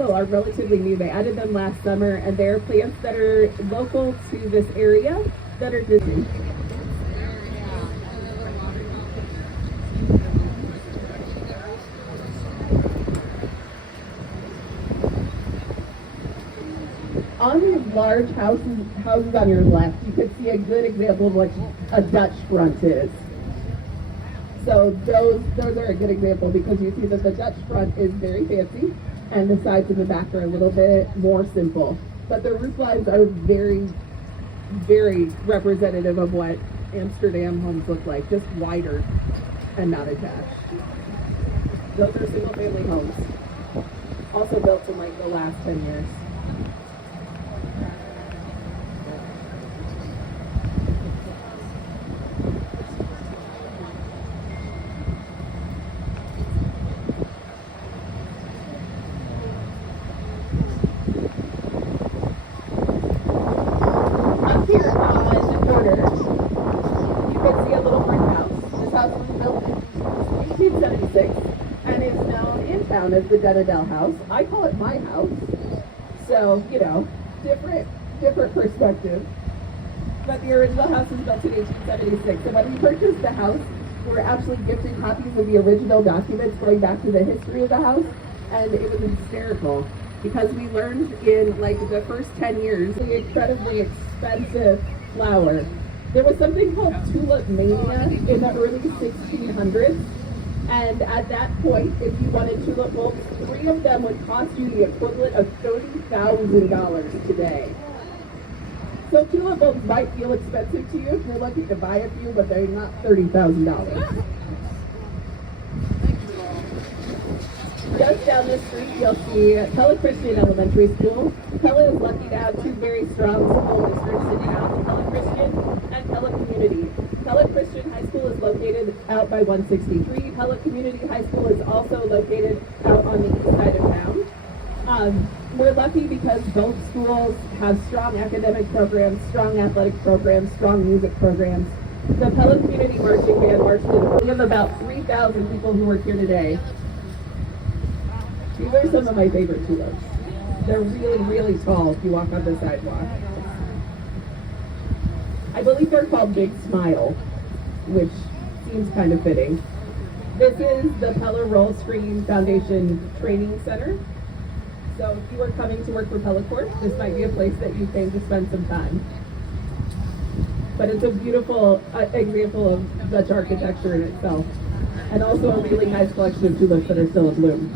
Are relatively new. They added them last summer, and they're plants that are local to this area that are just. On these large houses on your left, you can see a good example of what a Dutch front is. So those are a good example because you see that the Dutch front is very fancy and the sides and the back are a little bit more simple. But the roof lines are very, very representative of what Amsterdam homes look like, just wider and not attached. Those are single family homes, also built in like the last 10 years. And is known in town as the Denadel House. I call it my house. So, different perspective. But the original house was built in 1876. And when we purchased the house, we were actually gifted copies of the original documents going back to the history of the house. And it was hysterical because we learned in like the first 10 years the incredibly expensive flower. There was something called tulip mania in the early 1600s. And at that point, if you wanted tulip bulbs, 3 of them would cost you the equivalent of $30,000 today. So tulip bulbs might feel expensive to you if you're lucky to buy a few, but they're not $30,000. Just down the street, you'll see Pella Christian Elementary School. Pella is lucky to have 2 very strong school districts in town, Pella Christian and Pella Community. Pella Christian High School is located out by 163. Pella Community High School is also located out on the east side of town. We're lucky because both schools have strong academic programs, strong athletic programs, strong music programs. The Pella Community Marching Band marched in. We have about 3,000 people who work here today. These are some of my favorite tulips. They're really, really tall if you walk on the sidewalk. I believe they're called Big Smile, which seems kind of fitting. This is the Pella Roll Screen Foundation Training Center. So if you were coming to work for Pella Corp, this might be a place that you came to spend some time. But it's a beautiful example of Dutch architecture in itself, and also a really nice collection of tulips that are still in bloom.